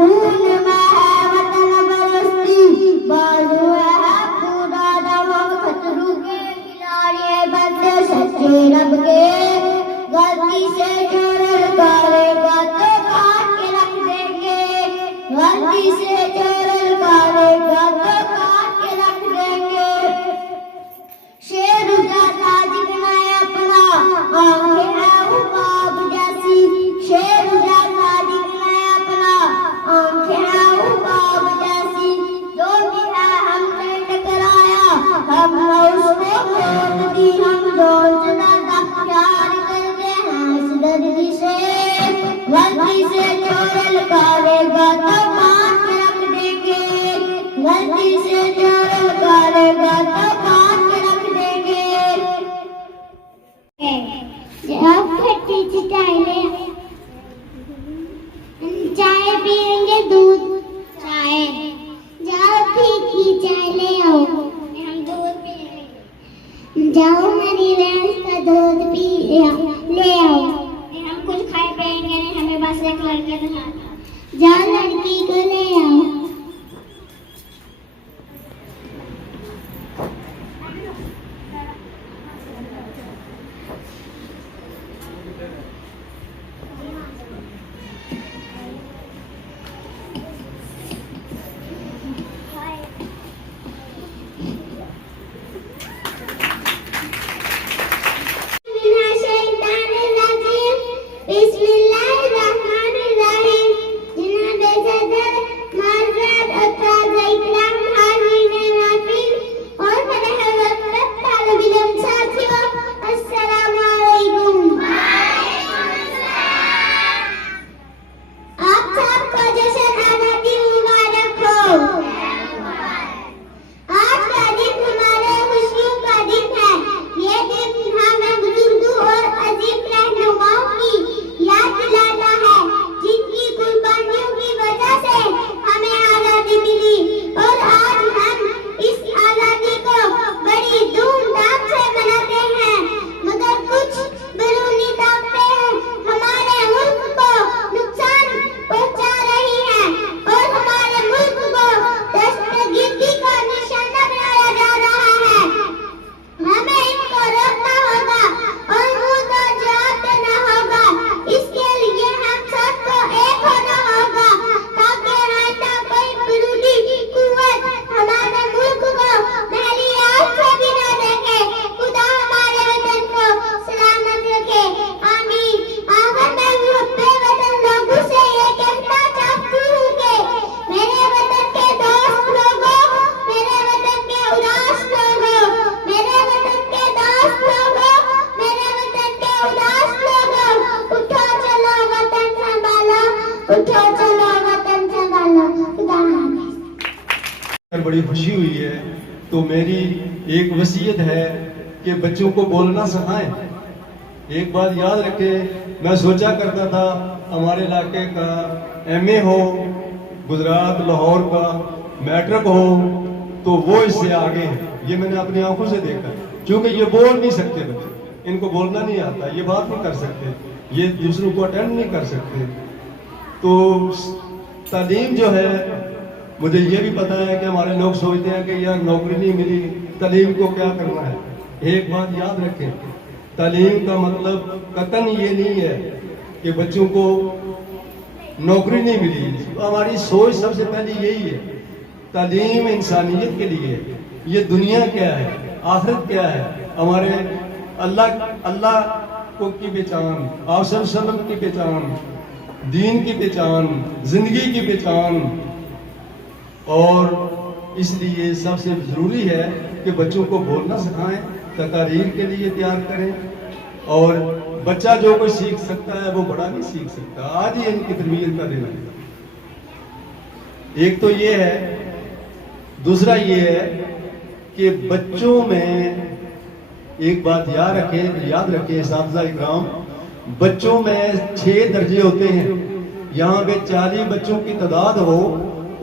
خون میں ہے وطن برستی، بازو ہے پورا دماغ خطروں کے کھلاڑی بندے سچے رب کے، غلطی سے جو للکارے گا تو کاٹ کے رکھ دیں گے، غلطی سے جو للکارے گا تو کاٹ کے رکھ دیں گے۔ شیر جاتا جگنا ہے اپنا، آنکھیں ہیں عقاب جیسی، شیر جاتا جگنا ہے اپنا، آنکھیں ہیں عقاب جیسی، جو بھی ہے ہم نے ٹکرایا، ہم نے اس کو کھول دی، ہم جون سے زیادہ پیار کرتے ہیں اس دردی سے، غلطی سے جو للکارے گا تو کاٹ کے رکھ دیں گے، غلطی سے جو للکارے گا تو کاٹ کے رکھ دیں گے۔ اب کھٹی چٹائیں چائے پیئیں گے، دودھ چائے، جاؤ پھیکی چائے لے آؤ، ہم دودھ پی لیں گے، جاؤ میری بھینس کا دودھ پی لے آؤ، ہم کچھ کھائے پئیں گے نہیں، ہمیں بس ایک لڑکے دکھانا، جاؤ لڑکی کو لے آؤ۔ بسم اللہ الرحمن الرحیم۔ جناب صدر معزز استاد اکرام حاضرین محفل اور مرحبت طالب علم ساتھیوں، السلام علیکم۔ آپ سب کو جشن آزادی مبارک ہو۔ آج کا دن ہمارے خوشیوں کا دن ہے، یہ دن ہمیں بزرگوں اور عظیم رہنماؤں کی یاد دلاتا ہے، جن کی قربانیوں کی وجہ سے ہمیں آزادی ملی، اور آج ہم اس آزادی کو بڑی دھوم دھام سے مناتے ہیں، مگر کچھ بیرونی طاقتیں ہمارے ملک کو نقصان پہنچا رہی ہیں اور ہمارے ملک کو دہشتگردی کا نشانہ بنایا جا رہا ہے۔ ہمیں ان کو روکنا ہوگا اور منہ کو جواب دینا ہوگا، اس کے لیے ہم سب کو ایک ہونا ہوگا، تاکہ آئندہ کوئی بیرونی قوت ہمارے ملک کو پہلی آنکھ سے بھی نہ دیکھے۔ خدا ہمارے وطن کو سلامت رکھے، آمین۔ آخر میں محب وطن لوگوں سے یہ کہنا چاہتی ہوں کہ میرے وطن کے دوست لوگوں، میرے وطن کے اداس لوگوں، میرے وطن کے دوست لوگوں، میرے وطن کے اداس لوگوں، اٹھو چلو وطن سنبھالو، اٹھو چلو وطن سنبھالو۔ خدا حافظ۔ بڑی خوشی ہوئی ہے، تو میری ایک وصیت ہے کہ بچوں کو بولنا سکھائیں۔ ایک بات یاد رکھیں، میں سوچا کرتا تھا ہمارے علاقے کا ایم اے ہو، گجرات لاہور کا میٹرک ہو تو وہ اس سے آگے ہے، یہ میں نے اپنی آنکھوں سے دیکھا، کیونکہ یہ بول نہیں سکتے بچے، ان کو بولنا نہیں آتا، یہ بات نہیں کر سکتے، یہ دوسروں کو اٹینڈ نہیں کر سکتے۔ تو تعلیم جو ہے، مجھے یہ بھی پتا ہے کہ ہمارے لوگ سوچتے ہیں کہ یار نوکری نہیں ملی، تعلیم کو کیا کرنا ہے۔ ایک بات یاد رکھیں، تعلیم کا مطلب قطعاً یہ نہیں ہے کہ بچوں کو نوکری نہیں ملی۔ ہماری سوچ سب سے پہلی یہی ہے، تعلیم انسانیت کے لیے، یہ دنیا کیا ہے، آخرت کیا ہے، ہمارے اللہ کو کی پہچان، آپ صلی اللہ علیہ وسلم کی پہچان، دین کی پہچان، زندگی کی پہچان، اور اس لیے سب سے ضروری ہے کہ بچوں کو بولنا سکھائیں، تقاریر کے لیے تیار کریں، اور بچہ جو کوئی سیکھ سکتا ہے وہ بڑا نہیں سیکھ سکتا، آج ہی ان کی تربیت کا دن ہے۔ ایک تو یہ ہے، دوسرا یہ ہے کہ بچوں میں ایک بات یاد رکھیں اساتذہ اکرام، بچوں میں 6 درجے ہوتے ہیں، یہاں پہ 40 بچوں کی تعداد ہو،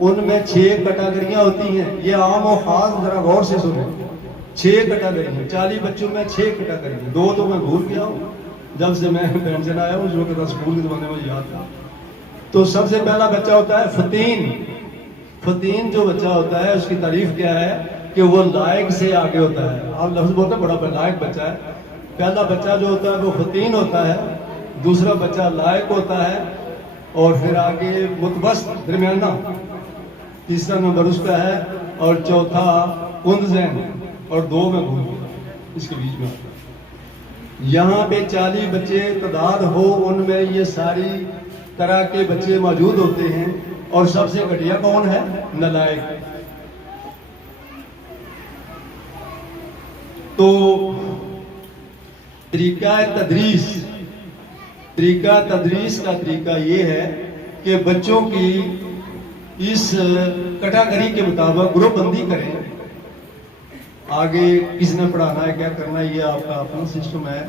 ان میں 6 کیٹیگریاں ہوتی ہیں، یہ عام و خاص ذرا غور سے سنیں، 6 کیٹیگریاں، 40 بچوں میں 6 کیٹیگریاں، 2 تو میں بھول گیا ہوں جب سے میں پینشن آیا ہوں، جو کہ اسکول کے زمانے میں یاد تھا۔ تو سب سے پہلا بچہ ہوتا ہے فتین. فتین جو بچہ ہوتا ہے اس کی تعریف کیا ہے کہ وہ لائق سے آگے ہوتا ہے. آپ لفظ بولتے ہیں بڑا لائق بچہ ہے. پہلا بچہ جو ہوتا ہے وہ فتین ہوتا ہے, دوسرا بچہ لائق ہوتا ہے, اور پھر آگے متوسط درمیانہ, تیسرا نمبر اس کا ہے, اور چوتھا کندزین, اور 2 میں گھوم اس کے بیچ میں. یہاں پہ 40 بچے تعداد ہو, ان میں یہ ساری طرح کے بچے موجود ہوتے ہیں. اور سب سے گھٹیا کون ہے؟ نالائق. تو طریقہ تدریس کا طریقہ یہ ہے کہ بچوں کی اس کیٹیگری کے مطابق گروپ بندی کریں. آگے کس نے پڑھانا ہے, کیا کرنا ہے, یہ آپ کا اپنا سسٹم ہے,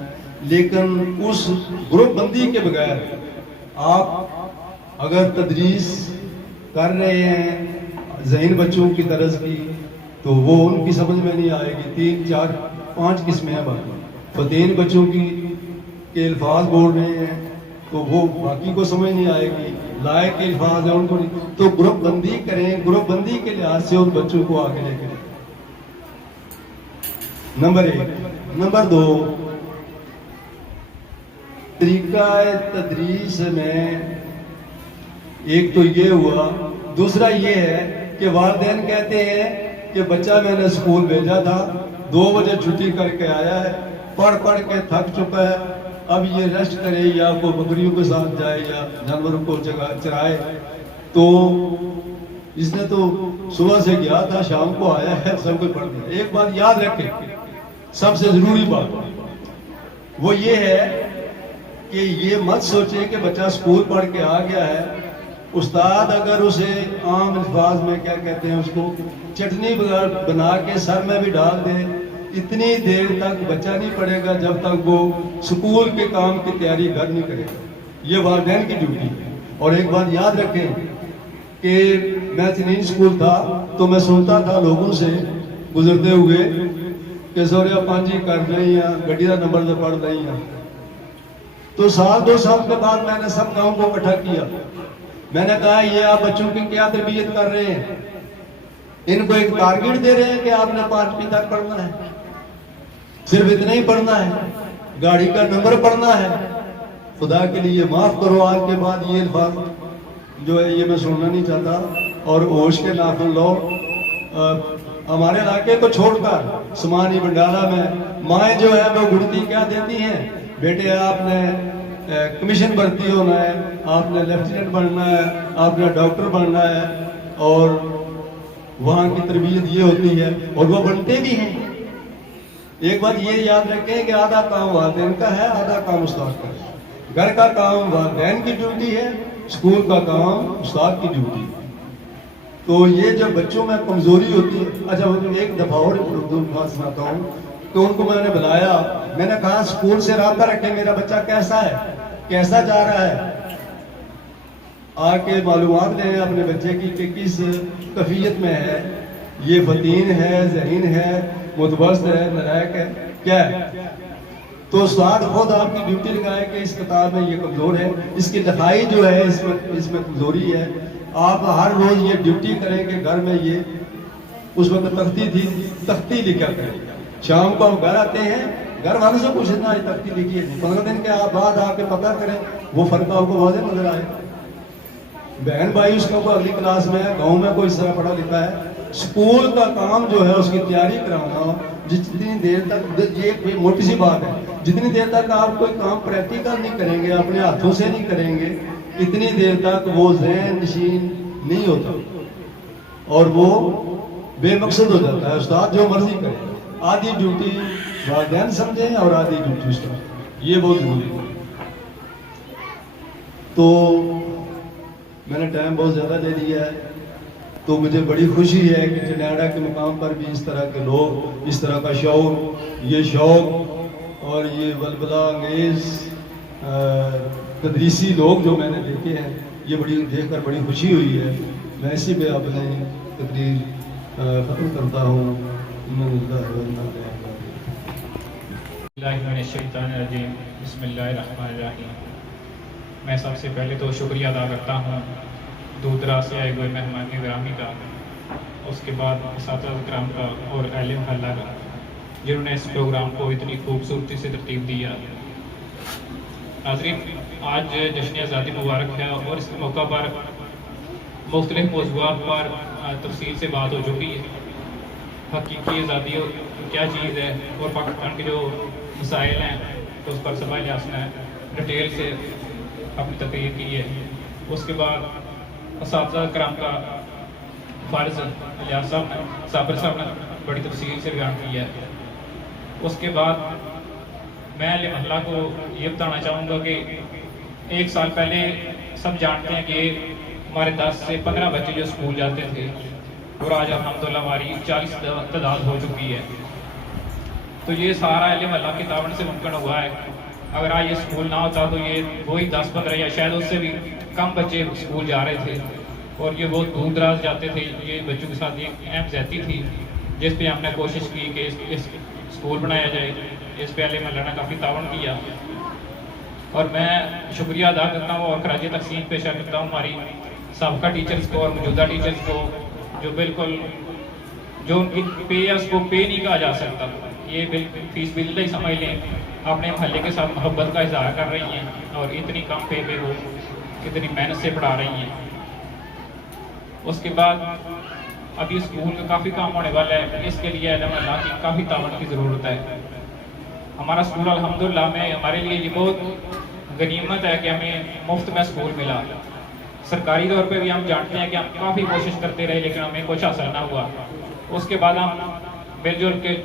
لیکن اس گروپ بندی کے بغیر آپ اگر تدریس کر رہے ہیں ذہین بچوں کی طرز کی, تو وہ ان کی سمجھ میں نہیں آئے گی. 3 4 5 قسمیں ہیں باقی. فتین بچوں کی کے الفاظ بول رہے ہیں تو وہ باقی کو سمجھ نہیں آئے گی. لائق کے الفاظ ہیں ان کو نہیں. تو گروپ بندی کریں, گروپ بندی کے لحاظ سے ان بچوں کو آگے لے کریں. نمبر 1. نمبر 2, طریقہ تدریس میں ایک تو یہ ہوا. دوسرا یہ ہے کہ والدین کہتے ہیں کہ بچہ میں نے اسکول بھیجا تھا, 2 بجے چھٹی کر کے آیا ہے, پڑھ کے تھک چکا ہے, اب یہ ریسٹ کرے یا کوئی بکریوں کے ساتھ جائے یا جانوروں کو چرائے. تو اس نے تو صبح سے گیا تھا, شام کو آیا ہے, سب کچھ پڑھ دیا. ایک بات یاد رکھیں, سب سے ضروری بات وہ یہ ہے کہ یہ مت سوچیں کہ بچہ اسکول پڑھ کے آ گیا ہے, استاد اگر اسے عام الفاظ میں کیا کہتے ہیں اس کو چٹنی بنا کے سر میں بھی ڈال دے, اتنی دیر تک بچہ نہیں پڑھے گا جب تک وہ اسکول کے کام کی تیاری گھر نہیں کرے گا. یہ والدین کی ڈیوٹی ہے. اور ایک بات یاد رکھیں کہ میں چنین اسکول تھا تو میں سنتا تھا لوگوں سے گزرتے ہوئے کہ سوریا پانچی کر رہی ہیں, گڈی کا نمبر سے پڑھ رہی ہیں. تو 2 سال کے بعد میں نے سب کام کو اکٹھا کیا. میں نے کہا یہ آپ بچوں کی کیا تربیت کر رہے ہیں؟ ان کو ایک ٹارگٹ دے رہے ہیں کہ آپ نے 5ویں تک پڑھنا ہے, صرف اتنا ہی پڑھنا ہے, گاڑی کا نمبر پڑھنا ہے. خدا کے لیے معاف کرو, آج کے بعد یہ الفاظ جو ہے یہ میں سننا نہیں چاہتا. اور ہوش کے ناخن لو. ہمارے علاقے کو چھوڑ کر سمانی بنڈارا میں مائیں جو ہے وہ گڑتی کیا دیتی ہیں, بیٹے آپ نے کمیشن بھرتی ہونا ہے, آپ نے لیفٹیننٹ بننا ہے, آپ نے ڈاکٹر بننا ہے, اور وہاں کی تربیت یہ ہوتی ہے, اور وہ بنتے بھی ہیں. ایک بات یہ یاد رکھیں کہ آدھا کام والدین کا ہے, آدھا کام استاد کا ہے. گھر کا کام والدین کی ڈیوٹی ہے, اسکول کا کام استاد کی ڈیوٹی ہے. تو یہ جب بچوں میں کمزوری ہوتی ہے. اچھا ایک دفعہ اور بات سناتا ہوں کہ ان کو میں نے بلایا, میں نے کہا اسکول سے رابطہ رکھیں, میرا بچہ کیسا ہے, کیسا جا رہا ہے, آ کے معلومات لیں اپنے بچے کی کہ کس کیفیت میں ہے, یہ فتین ہے, ذہین ہے, متوسط ہے, نالائق ہے, کیا ہے. تو استاد خود آپ کی ڈیوٹی لگائے کہ اس کتاب میں یہ کمزور ہے, اس کی لکھائی جو ہے اس میں کمزوری ہے. آپ ہر روز یہ ڈیوٹی کریں کہ گھر میں یہ, اس وقت تختی تھی, تختی لکھا کریں. شام کو ہم گھر آتے ہیں, گھر والوں سے پوچھنا ہے تختی لکھی ہے, 15 دن کے بعد آ کے پتہ کریں, وہ فرق آپ کو واضح نظر آئے. بہن بھائی اس کا کوئی اگلی کلاس میں ہے, گاؤں میں کوئی اس طرح پڑھا لکھا ہے. اسکول کا کام جو ہے اس کی تیاری کرانا, جتنی دیر تک, یہ موٹی سی بات ہے, جتنی دیر تک آپ کوئی کام پریکٹیکل نہیں کریں گے, اپنے ہاتھوں سے نہیں کریں گے, اتنی دیر تک وہ ذہن نشین نہیں ہوتا اور وہ بے مقصد ہو جاتا ہے. استاد جو مرضی کرے, آدھی ڈیوٹی والدین سمجھیں اور آدھی ڈیوٹی استاد, یہ بہت ضروری ہے. تو میں نے ٹائم بہت زیادہ لے لیا ہے, تو مجھے بڑی خوشی ہے کہ چنیاڑا کے مقام پر بھی اس طرح کے لوگ, اس طرح کا شعور, یہ شوق اور یہ ولولہ انگیز تدریسی لوگ جو میں نے دیکھے ہیں, یہ بڑی دیکھ کر بڑی خوشی ہوئی ہے. میں اسی پہ اپنے تقریر ختم کرتا ہوں. بسم اللہ الرحمن الرحیم. میں سب سے پہلے تو شکریہ ادا کرتا ہوں دور دراز سے آئے ہوئے مہمان گرامی کا، اس کے بعد اساتذہ کرام کا اور اہل محلہ کا، جنہوں نے اس پروگرام کو اتنی خوبصورتی سے ترتیب دیا۔ ناظرین، آج جشن آزادی مبارک ہے اور اس موقع پر مختلف موضوعات پر تفصیل سے بات ہو چکی ہے۔ حقیقی آزادی کیا چیز ہے اور پاکستان کے جو مسائل ہیں تو اس پر سبا الیاس نے ڈیٹیل سے اپنی تقریر کی ہے۔ اس کے بعد اساتذہ کرام کا فارض الیاس صاحب نے صابر صاحب نے بڑی تفصیل سے بیان کیا ہے۔ اس کے بعد میں اہل محلہ کو یہ بتانا چاہوں گا کہ ایک سال پہلے سب جانتے ہیں کہ ہمارے 10 سے 15 بچے جو اسکول جاتے تھے اور آج الحمدللہ ہماری 40 تعداد ہو چکی ہے۔ تو یہ سارا اہل محلہ کی تعاون سے ممکن ہوا ہے۔ اگر آج یہ اسکول نہ ہوتا تو یہ وہی 10-15 یا شاید اس سے بھی کم بچے اسکول جا رہے تھے اور یہ بہت دور دراز جاتے تھے۔ یہ بچوں کے ساتھ ایک اہم زیادتی تھی جس پہ ہم نے کوشش کی کہ اس اسکول بنایا جائے۔ اس پہ اہل محلہ نے کافی تعاون کیا اور میں شکریہ ادا کرتا ہوں اور خراج تحسین پیش کرتا ہوں ہماری سابقہ ٹیچرز کو اور موجودہ ٹیچرز کو، جو بالکل جو ان کی پے یا اس کو پے نہیں کہا جا سکتا، یہ بالکل فیس بل ہی سمجھ لیں، اپنے محلے کے ساتھ محبت کا اظہار کر رہی ہیں اور اتنی کم پے پہ وہ اتنی محنت سے پڑھا رہی ہیں۔ اس کے بعد ابھی اسکول کا کافی کام ہونے والا ہے، اس کے لیے اہل محلہ کی کافی تعاون کی ضرورت ہے۔ ہمارا اسکول الحمدللہ میں ہمارے لیے یہ بہت غنیمت ہے کہ ہمیں مفت میں اسکول ملا۔ سرکاری طور پہ بھی ہم جانتے ہیں کہ ہم کافی کوشش کرتے رہے لیکن ہمیں کچھ حاصل نہ ہوا۔ اس کے بعد ہم مل جل کے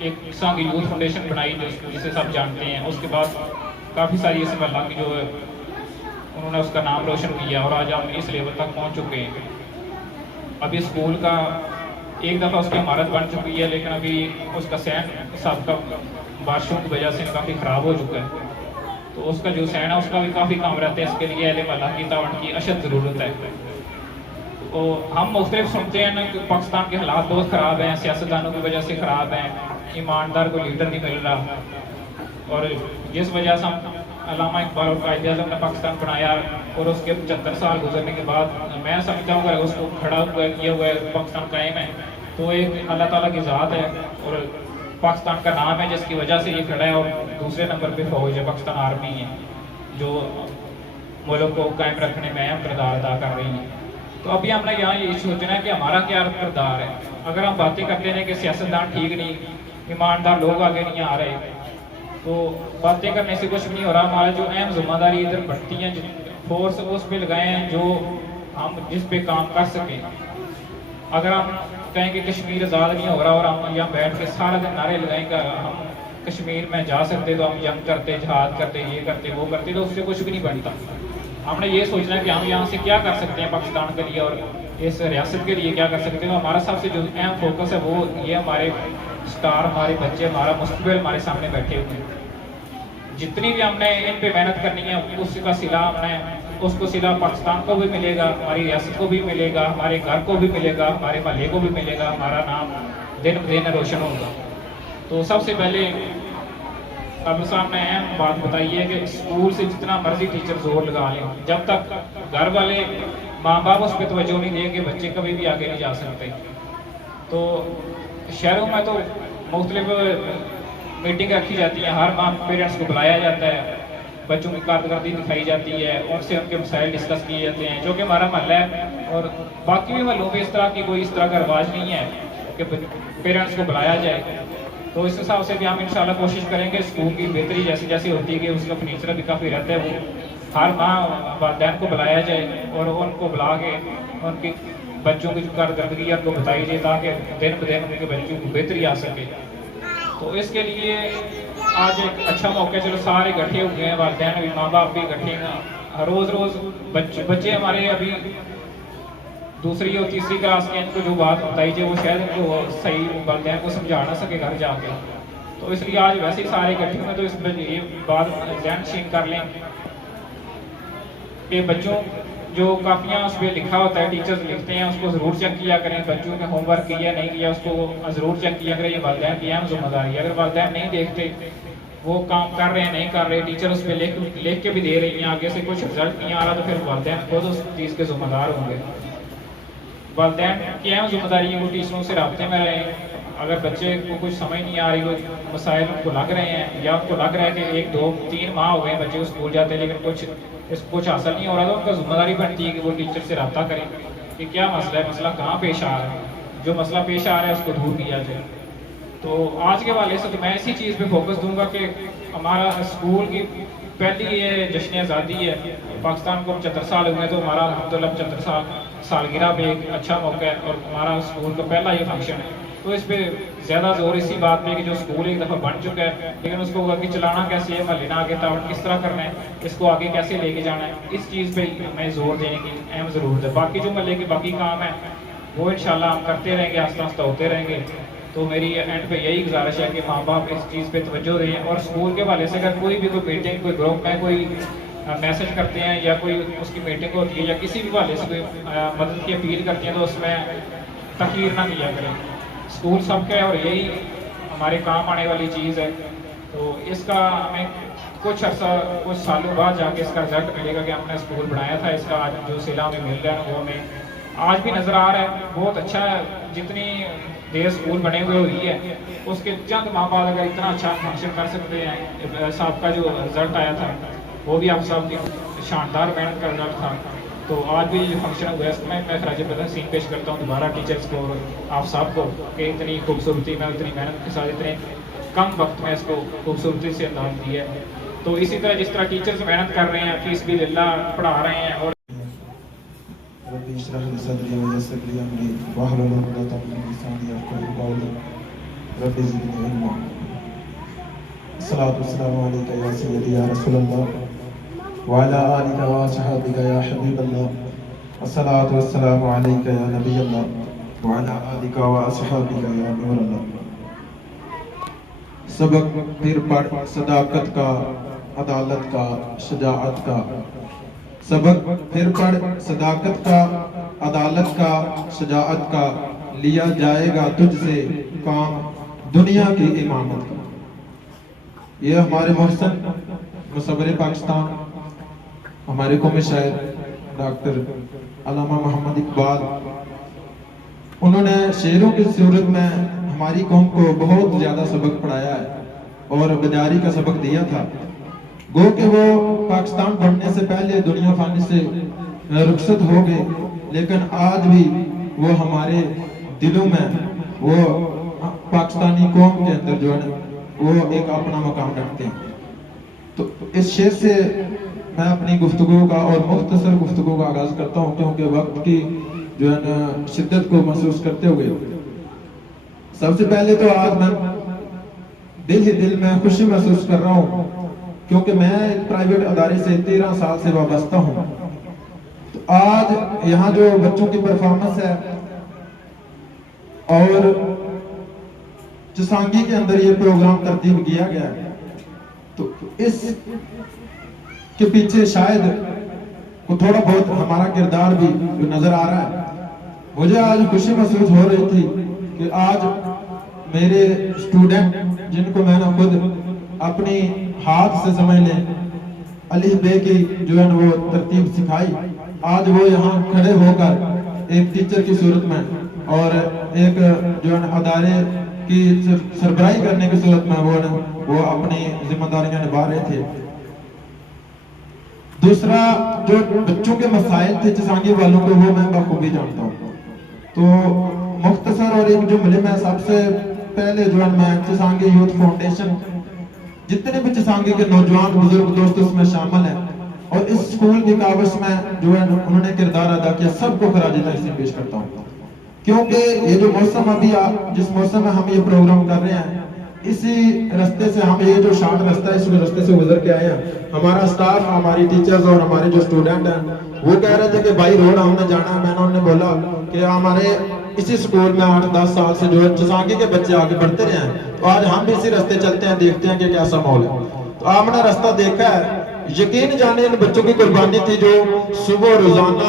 ایک سانگ یوتھ فاؤنڈیشن بنائی جسے سب جانتے ہیں۔ اس کے بعد کافی ساری اس محلہ کی جو ہے انہوں نے اس کا نام روشن کیا اور آج ہم اس لیول تک پہنچ چکے ہیں۔ ابھی اسکول کا ایک دفعہ اس کی عمارت بن چکی ہے لیکن ابھی اس کا سین سابقہ بارشوں کی وجہ سے کافی خراب ہو چکا ہے، تو اس کا جو سین ہے اس کا بھی کافی کام رہتا ہے۔ اس کے لیے اہل محلہ کی تعاون کی اشد ضرورت ہے۔ تو ہم مختلف سنتے ہیں نا کہ پاکستان کے حالات بہت خراب ہیں، سیاستدانوں کی وجہ سے خراب ہیں، ایماندار کو لیڈر نہیں مل رہا، اور جس وجہ سے ہم علامہ اقبال اور قائد اعظم نے پاکستان بنایا اور اس کے 75 سال گزرنے کے بعد میں سمجھتا ہوں کہ اس کو کھڑا ہوا کیا ہوا ہے پاکستان قائم ہے تو ایک اللہ تعالیٰ کی ذات ہے اور پاکستان کا نام ہے جس کی وجہ سے یہ کھڑا ہے، اور دوسرے نمبر پہ فوج ہے، پاکستان آرمی ہے جو ملک کو قائم رکھنے میں اہم کردار ادا کر رہی ہے۔ تو ابھی ہم نے یہاں یہ سوچنا ہے کہ ہمارا کیا کردار ہے۔ اگر ہم باتیں کرتے ہیں کہ سیاستدان ٹھیک نہیں، ایماندار لوگ آگے نہیں آ رہے، تو باتیں کرنے سے کچھ نہیں ہو رہا۔ ہمارا جو اہم ذمہ داری ادھر بڑھتی ہیں فورس اس پہ لگائے ہیں جو ہم جس پہ کام کر سکیں۔ اگر ہم کہیں کہ کشمیر آزاد نہیں ہو رہا اور ہم یہاں بیٹھ کے سارا دن نعرے لگائیں کہ ہم کشمیر میں جا سکتے تو ہم جنگ کرتے، جہاد کرتے، یہ کرتے وہ کرتے، تو اس سے کچھ بھی نہیں بنتا۔ ہم نے یہ سوچنا ہے کہ ہم یہاں سے کیا کر سکتے ہیں پاکستان کے لیے اور اس ریاست کے لیے کیا کر سکتے ہیں۔ ہمارا سب سے جو اہم فوکس ہے وہ یہ ہمارے اسٹار، ہمارے بچے، ہمارا مستقبل ہمارے سامنے بیٹھے ہوئے ہیں۔ جتنی بھی ہم نے ان پہ محنت کرنی ہے اس کا صلہ ہم نے اس کو صلہ پاکستان کو بھی ملے گا، ہماری ریاست کو بھی ملے گا، ہمارے گھر کو بھی ملے گا، ہمارے محلے کو بھی ملے گا، ہمارا نام دن بدن روشن ہوگا۔ تو سب سے پہلے اب صاحب نے اہم بات بتائی ہے کہ اسکول سے جتنا مرضی ٹیچر زور لگا لیں، جب تک گھر والے ماں باپ اس پہ توجہ نہیں دیں گے بچے کبھی بھی آگے نہیں جا سکتے۔ تو شہروں میں تو مختلف میٹنگ رکھی جاتی ہیں، ہر ماہ پیرنٹس کو بلایا جاتا ہے، بچوں کی کارکردگی دکھائی جاتی ہے، ان سے ان کے مسائل ڈسکس کیے جاتے ہیں، جو کہ ہمارا محلہ ہے اور باقی بھی محلوں میں اس طرح کی کوئی اس طرح کا رواج نہیں ہے کہ پیرنٹس کو بلایا جائے۔ تو اس حساب سے بھی ہم انشاءاللہ کوشش کریں گے اسکول کی بہتری جیسی جیسی ہوتی ہے کہ اس کا فرنیچر بھی کافی رہتا ہے، وہ ہر ماہ والدین کو بلایا جائے اور ان کو بلا کے ان کی بچوں کی کارکردگی ان کو بتائی جائے تاکہ دن بدن ان کے بچوں کو بہتری آ سکے۔ تو اس کے لیے آج ایک اچھا موقع، چلو سارے اکٹھے ہوئے ہیں، والدین بھی، ماں باپ بھی اکٹھے ہیں، روز روز بچے ہمارے ابھی دوسری اور تیسری کلاس کے، ان کو جو بات بتائی جائے وہ شاید ان کو صحیح والدین کو سمجھا نہ سکے گھر جا کے، تو اس لیے آج ویسے ہی سارے اکٹھے ہوئے، تو اس میں یہ بات ذہن نشین کر لیں کہ بچوں جو کاپیاں اس پہ لکھا ہوتا ہے ٹیچرز لکھتے ہیں اس کو ضرور چیک کیا کریں، بچوں کے ہوم ورک کیا نہیں کیا اس کو ضرور چیک کیا کریں، یہ والدین کی اہم ذمہ داری ہے۔ اگر والدین نہیں دیکھتے وہ کام کر رہے ہیں نہیں کر رہے, ٹیچر اس پہ لکھ کے بھی دے رہی ہیں, آگے سے کچھ رزلٹ نہیں آ رہا تو پھر والدین خود اس چیز کے ذمہ دار ہوں گے. والدین کی اہم ذمہ داری ہے وہ ٹیچروں سے رابطے میں رہیں. اگر بچے کو کچھ سمجھ نہیں آ رہی, کوئی مسائل ان کو لگ رہے ہیں یا ان کو لگ رہا ہے کہ 1 2 3 ماہ ہو گئے بچے کو اسکول جاتے ہیں لیکن کچھ حاصل نہیں ہو رہا, تو ان کا ذمہ داری بنتی ہے کہ وہ ٹیچر سے رابطہ کریں کہ کیا مسئلہ ہے, مسئلہ کہاں پیش آ رہا ہے, جو مسئلہ پیش آ رہا ہے اس کو دور کیا جائے. تو آج کے حوالے سے تو میں اسی چیز پہ فوکس دوں گا کہ ہمارا اسکول کی پہلی یہ جشن آزادی ہے, پاکستان کو 75 سال ہوئے تو ہمارا الحمدللہ 75 سالگرہ پہ ایک اچھا موقع ہے اور ہمارا اسکول کا پہلا یہ فنکشن ہے. تو اس پہ زیادہ زور اسی بات پہ کہ جو اسکول ایک دفعہ بن چکا ہے لیکن اس کو آگے چلانا کیسے ہے, محلے نہ آگے تعاون کس طرح کرنا ہے, اس کو آگے کیسے لے کے جانا ہے, اس چیز پہ ہمیں زور دینے کی اہم ضرورت ہے. باقی جو محلے کے باقی کام ہیں وہ انشاءاللہ ہم کرتے رہیں گے, آہستہ آہستہ ہوتے رہیں گے. تو میری اینڈ پہ یہی گزارش ہے کہ ماں باپ اس چیز پہ توجہ دیں, اور اسکول کے حوالے سے اگر کوئی بھی کوئی میٹنگ, کوئی گروپ میں کوئی میسج کرتے ہیں یا کوئی اس کی میٹنگ ہوتی ہے یا کسی بھی حوالے سے کوئی مدد کی اپیل کرتے ہیں تو اس میں تاخیر نہ کیا کریں. اسکول سب کا ہے اور یہی ہمارے کام آنے والی چیز ہے. تو اس کا ہمیں کچھ عرصہ کچھ سالوں بعد جا کے اس کا رزلٹ ملے گا کہ ہم نے اسکول بنایا تھا. اس کا آج جو صلہ ہمیں مل رہا ہے وہ ہمیں آج بھی نظر آ رہا ہے, بہت اچھا ہے. جتنی دیر اسکول بنے ہوئے ہوئی ہے اس کے چند ماہ بعد اگر اتنا اچھا فنکشن کر سکتے ہیں, صاحب کا جو رزلٹ آیا تھا وہ بھی آپ صاحب کی شاندار محنت کا رزلٹ تھا. تو آج بھی جو فنکشن ہوا ہے اس میں خراج تحسین پیش کرتا ہوں دوبارہ ٹیچرس کو اور آپ صاحب کو کہ اتنی خوبصورتی میں, اتنی محنت کے ساتھ اتنے کم وقت میں اس کو خوبصورتی سے انداز دیا ہے. تو اسی طرح جس طرح ٹیچرز محنت کر رہے ہیں, فی سبیل اللہ پڑھا رہے ہیں, اور رب اشرح لي صدري ويسر لي امري واحلل عقدة من لساني يفقهوا قولي رب زدني علما. الصلاة والسلام عليك يا سيدي يا رسول الله وعلى آلك وصحبك يا حبيب الله. الصلاة والسلام عليك يا نبي الله وعلى آلك وصحبك يا نور الله. سبق پھر پڑھ صداقت کا, عدالت کا, شجاعت کا. سبق پھر پڑھ صداقت کا, عدالت کا, شجاعت کا. لیا جائے گا تجھ سے کام دنیا کی امامت کا. یہ ہمارے محسن مصور پاکستان, ہمارے قومی شاعر ڈاکٹر علامہ محمد اقبال, انہوں نے شعروں کی صورت میں ہماری قوم کو بہت زیادہ سبق پڑھایا ہے اور بیداری کا سبق دیا تھا. گو کہ وہ پاکستان بننے سے پہلے دنیا فانی سے رخصت ہو گئے, لیکن آج بھی وہ ہمارے دلوں میں, وہ پاکستانی قوم کے اندر جو ہے وہ ایک اپنا مقام رکھتے ہیں. تو اس شعر سے میں اپنی گفتگو کا اور مختصر گفتگو کا آغاز کرتا ہوں کیونکہ وقت کی جو ہے نا شدت کو محسوس کرتے ہوئے سب سے پہلے تو آج میں دل ہی دل میں خوشی محسوس کر رہا ہوں کیونکہ میں ایک پرائیویٹ ادارے سے 13 سال سے وابستہ ہوں. تو آج یہاں جو بچوں کی پرفارمنس ہے اور چسانگی کے اندر یہ پروگرام ترتیب کیا گیا ہے, تو اس کے پیچھے شاید تھوڑا بہت ہمارا کردار بھی نظر آ رہا ہے. مجھے آج خوشی محسوس ہو رہی تھی کہ آج میرے اسٹوڈنٹ جن کو میں نے خود اپنی ہاتھ سے سمجھ لیں الف بے کی جو ہے وہ ترتیب سکھائی, آج وہ یہاں کھڑے ہو کر ایک ٹیچر کی صورت میں اور ایک جو ہے ادارے کی سربراہی کرنے کی صورت میں وہ اپنی ذمہ داریاں نبھا رہے تھے. دوسرا جو بچوں کے مسائل تھے چسانگی والوں کو وہ میں بخوبی جانتا ہوں. تو مختصر اور ایک جملے میں سب سے پہلے جو ہے میں چسانگی یوتھ فاؤنڈیشن جتنے بھی چسانگی کے نوجوان بزرگ دوست اس میں شامل ہیں اور اس اسکول کی کاوش میں جو ہے انہوں نے کردار ادا کیا, سب کو خراج تحسین پیش کرتا ہوں. کیونکہ یہ جو موسم ابھی جس موسم میں ہم یہ پروگرام کر رہے ہیں اسی رستے سے ہم یہ جو شارٹ رستہ ہے اس رستے سے گزر کے آئے ہیں. ہمارا سٹاف, ہماری ٹیچرز اور ہمارے جو اسٹوڈنٹ ہیں وہ کہہ رہے تھے کہ بھائی روڈ ہم نے جانا ہے. میں نے انہوں نے بولا کہ ہمارے اسی سکول میں 8-10 سال سے جو ہے چسانگی کے بچے آگے بڑھتے رہے ہیں, تو آج ہم بھی اسی رستے چلتے ہیں, دیکھتے ہیں کہ کیسا ماحول ہے. تو آپ نے رستہ دیکھا ہے, یقین جانے ان بچوں کی قربانی تھی جو صبح روزانہ